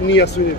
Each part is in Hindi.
Niye söyleyeyim?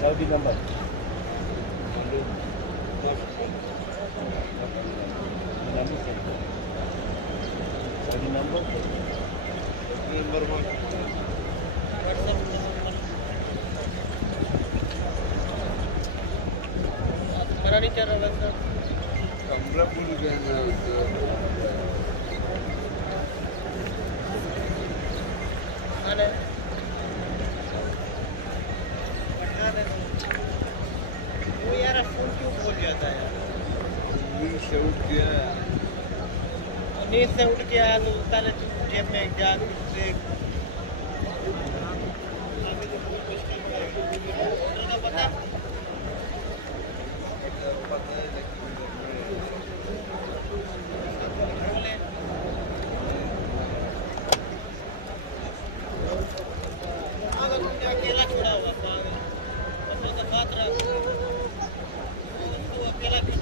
Saudi number. Saudi number. Number 1 कमरा भूल गए ना वो यार फोन क्यों भूल जाता है यार नींद से उठ गया नींद से उठ गया तो पहले जेब में जा देख पता अकेला छोड़ा हुआ पागल तो बात रहा तो अकेला भी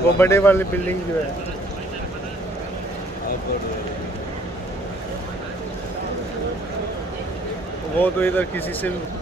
वो बड़े वाली बिल्डिंग जो है वो तो इधर किसी से भी